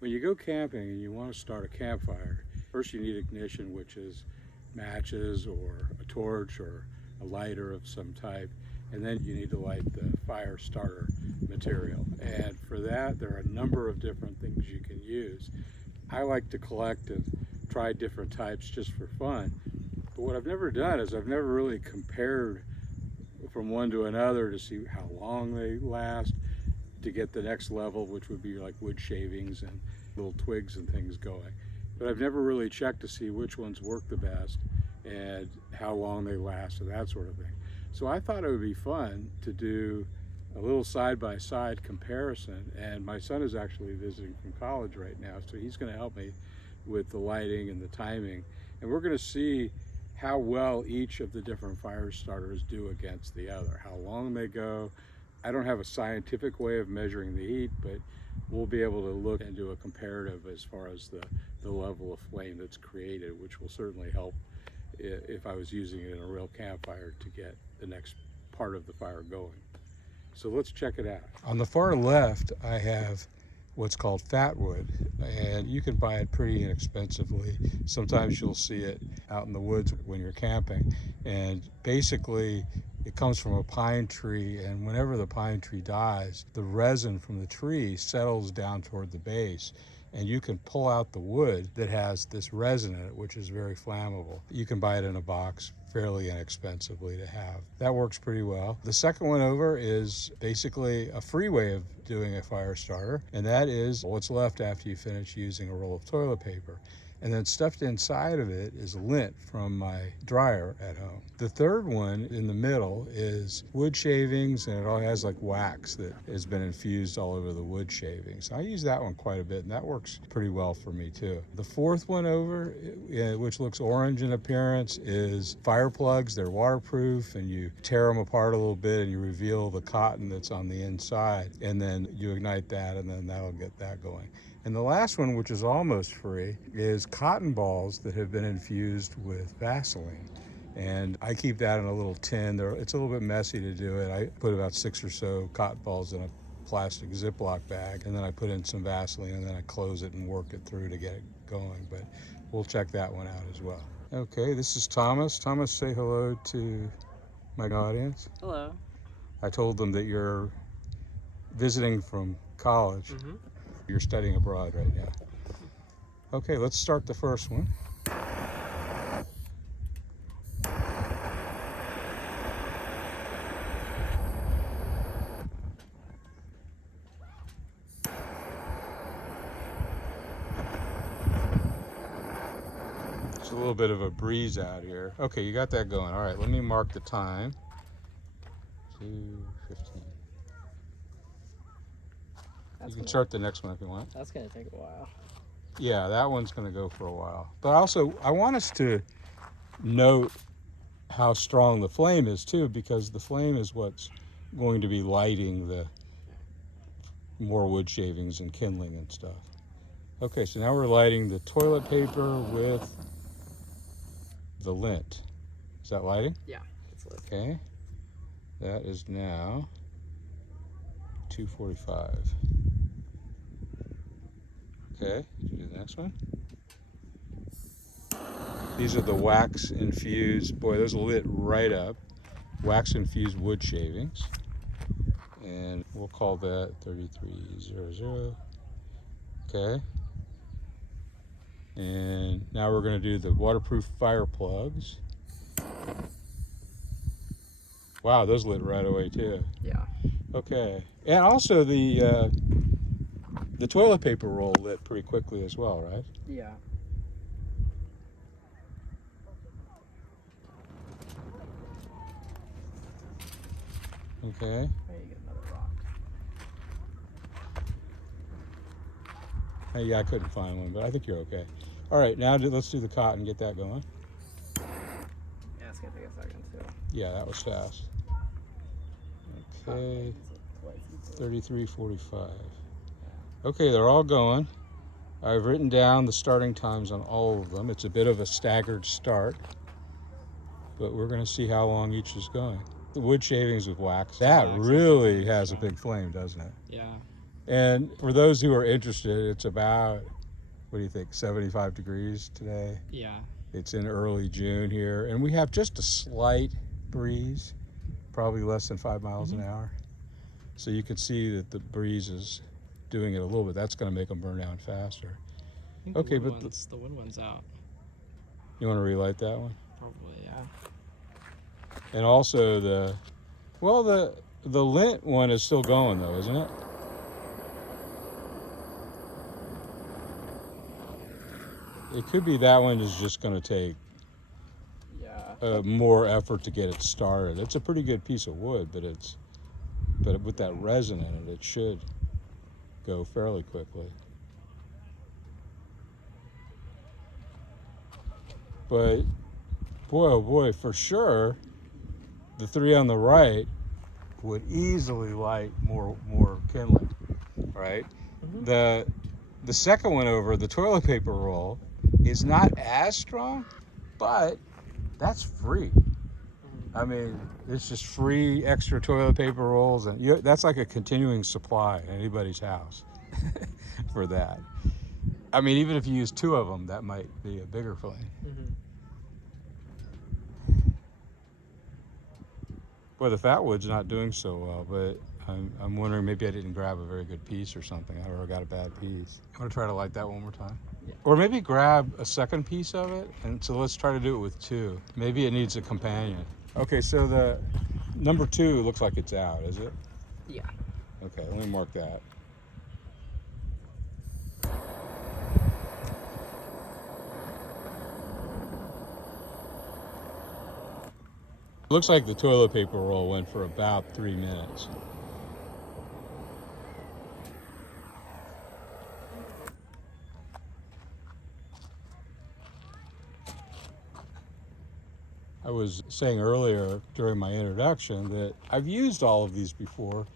When you go camping and you want to start a campfire, first you need ignition, which is matches or a torch or a lighter of some type, and then you need to light the fire starter material. And for that, there are a number of different things you can use. I like to collect and try different types just for fun. But what I've never done is I've never really compared from one to another to see how long they last, to get the next level, which would be like wood shavings and little twigs and things going. But I've never really checked to see which ones work the best and how long they last and that sort of thing. So I thought it would be fun to do a little side-by-side comparison, and my son is actually visiting from college right now, so he's going to help me with the lighting and the timing, and we're going to see how well each of the different fire starters do against the other, how long they go. I don't have a scientific way of measuring the heat, but we'll be able to look and do a comparative as far as the level of flame that's created, which will certainly help if I was using it in a real campfire to get the next part of the fire going. So let's check it out. On the far left, I have what's called fat wood, and you can buy it pretty inexpensively. Sometimes you'll see it out in the woods when you're camping, and basically it comes from a pine tree, and whenever the pine tree dies, the resin from the tree settles down toward the base, and you can pull out the wood that has this resin in it, which is very flammable. You can buy it in a box fairly inexpensively to have. That works pretty well. The second one over is basically a free way of doing a fire starter, and that is what's left after you finish using a roll of toilet paper. And then stuffed inside of it is lint from my dryer at home. The third one in the middle is wood shavings, and it all has like wax that has been infused all over the wood shavings. I use that one quite a bit, and that works pretty well for me too. The fourth one over, which looks orange in appearance, is fire plugs. They're waterproof, and you tear them apart a little bit and you reveal the cotton that's on the inside, and then you ignite that, and then that'll get that going. And the last one, which is almost free, is cotton balls that have been infused with Vaseline. And I keep that in a little tin. It's a little bit messy to do it. I put about 6 or so cotton balls in a plastic Ziploc bag, and then I put in some Vaseline, and then I close it and work it through to get it going. But we'll check that one out as well. Okay, this is Thomas. Thomas, say hello to my audience. Hello. I told them that you're visiting from college. Mm-hmm. You're studying abroad right now. Okay, let's start the first one. It's a little bit of a breeze out here. Okay, you got that going. All right, let me mark the time. 2:15. You can start the next one if you want. That's gonna take a while. Yeah, that one's gonna go for a while. But also, I want us to note how strong the flame is too, because the flame is what's going to be lighting the more wood shavings and kindling and stuff. Okay, so now we're lighting the toilet paper with the lint. Is that lighting? Yeah, it's lit. Okay, that is now 2:45. Okay, you do the next one. These are the wax infused, boy, those lit right up. Wax infused wood shavings. And we'll call that 3300. Okay. And now we're going to do the waterproof fire plugs. Wow, those lit right away too. Yeah. Okay. And also the toilet paper roll lit pretty quickly as well, right? Yeah. Okay. I need to get another rock. Yeah, I couldn't find one, but I think you're okay. All right, now let's do the cotton, get that going. Yeah, it's gonna take a second too. Yeah, that was fast. Okay, 33:45. Okay, they're all going. I've written down the starting times on all of them. It's a bit of a staggered start, but we're going to see how long each is going. The wood shavings with wax, that really has a big flame, doesn't it? Yeah. And for those who are interested, it's about, what do you think, 75 degrees today? Yeah. It's in early June here, and we have just a slight breeze, probably less than 5 miles an hour. So you can see that the breeze is doing it a little bit. That's going to make them burn down faster. I think Okay, the but wind one's out. you want to relight that one? Probably, yeah. And also the lint one is still going though, isn't it? It could be that one is just going to take more effort to get it started. It's a pretty good piece of wood, but with that resin in it, it should go fairly quickly. But boy, oh boy, for sure, the three on the right would easily light more kindling, right? The second one over, the toilet paper roll, is not as strong, but that's free. I mean, it's just free extra toilet paper rolls, and that's like a continuing supply in anybody's house for that. I mean, even if you use 2 of them, that might be a bigger flame. Boy, the fat wood's not doing so well, but I'm wondering, maybe I didn't grab a very good piece or something, or I got a bad piece. I'm gonna try to light that one more time. Yeah. Or maybe grab a second piece of it, and so let's try to do it with 2. Maybe it needs a companion. Okay, so the number 2 looks like it's out, is it? Yeah. Okay, let me mark that. Looks like the toilet paper roll went for about 3 minutes. I was saying earlier during my introduction that I've used all of these before,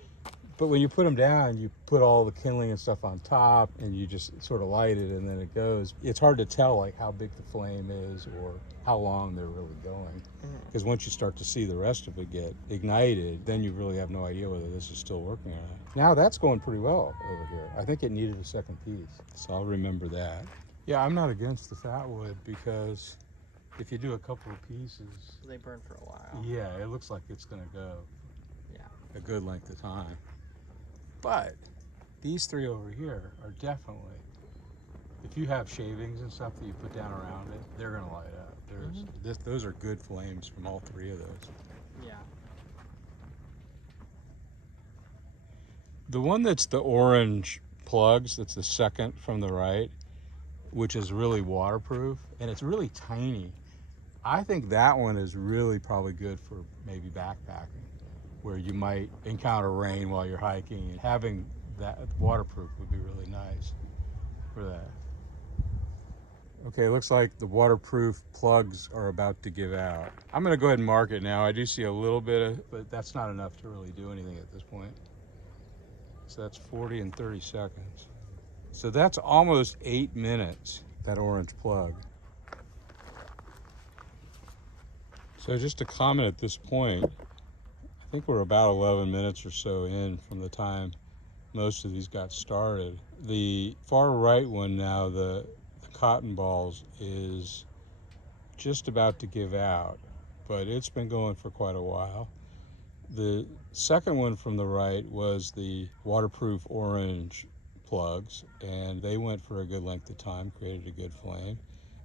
but when you put them down, you put all the kindling and stuff on top and you just sort of light it and then it goes. It's hard to tell like how big the flame is or how long they're really going. Because once you start to see the rest of it get ignited, then you really have no idea whether this is still working or not. Now that's going pretty well over here. I think it needed a second piece, so I'll remember that. Yeah, I'm not against the fat wood because if you do a couple of pieces, they burn for a while. Yeah, it looks like it's going to go a good length of time. But these 3 over here are definitely, if you have shavings and stuff that you put down around it, they're going to light up. Those are good flames from all 3 of those. Yeah. The one that's the orange plugs, that's the second from the right, which is really waterproof, and it's really tiny. I think that one is really probably good for maybe backpacking, where you might encounter rain while you're hiking, and having that waterproof would be really nice for that. Okay, it looks like the waterproof plugs are about to give out. I'm gonna go ahead and mark it now. I do see a little bit of, but that's not enough to really do anything at this point. So that's 40 and 30 seconds. So that's almost 8 minutes, that orange plug. So just to comment at this point, I think we're about 11 minutes or so in from the time most of these got started. The far right one now, the cotton balls, is just about to give out, but it's been going for quite a while. The second one from the right was the waterproof orange plugs, and they went for a good length of time, created a good flame.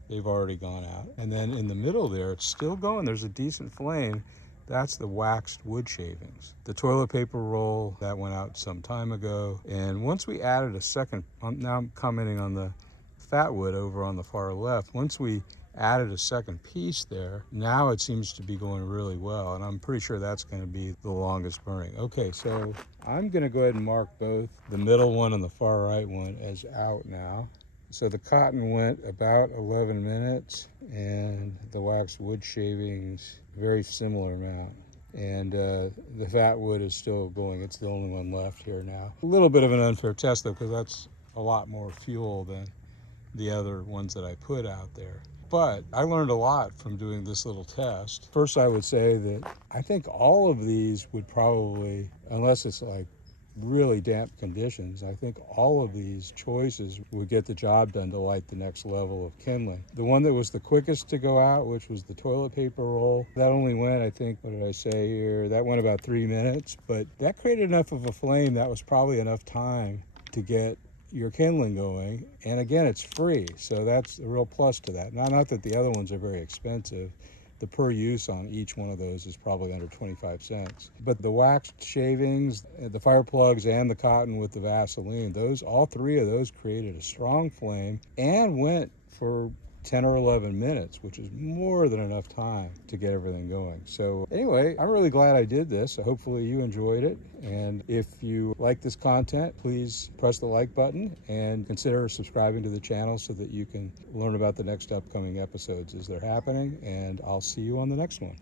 They've already gone out. And then in the middle there, it's still going. There's a decent flame. That's the waxed wood shavings. The toilet paper roll, that went out some time ago. And once we added a second, now I'm commenting on the fat wood over on the far left. Once we added a second piece there, now it seems to be going really well, and I'm pretty sure that's going to be the longest burning. Okay, so I'm going to go ahead and mark both the middle one and the far right one as out now. So the cotton went about 11 minutes, and the waxed wood shavings, very similar amount. And the fat wood is still going. It's the only one left here now. A little bit of an unfair test though, because that's a lot more fuel than the other ones that I put out there. But I learned a lot from doing this little test. First, I would say that I think all of these would probably, unless it's like really damp conditions, I think all of these choices would get the job done to light the next level of kindling. The one that was the quickest to go out, which was the toilet paper roll, that only went, I think, what did I say here? That went about 3 minutes, but that created enough of a flame. That was probably enough time to get your kindling going. And again, it's free, so that's a real plus to that. Not that the other ones are very expensive. The per use on each one of those is probably under 25 cents. But the waxed shavings, the fire plugs, and the cotton with the Vaseline, all three of those created a strong flame and went for 10 or 11 minutes, which is more than enough time to get everything going. So anyway, I'm really glad I did this. So hopefully you enjoyed it. And if you like this content, please press the like button and consider subscribing to the channel so that you can learn about the next upcoming episodes as they're happening. And I'll see you on the next one.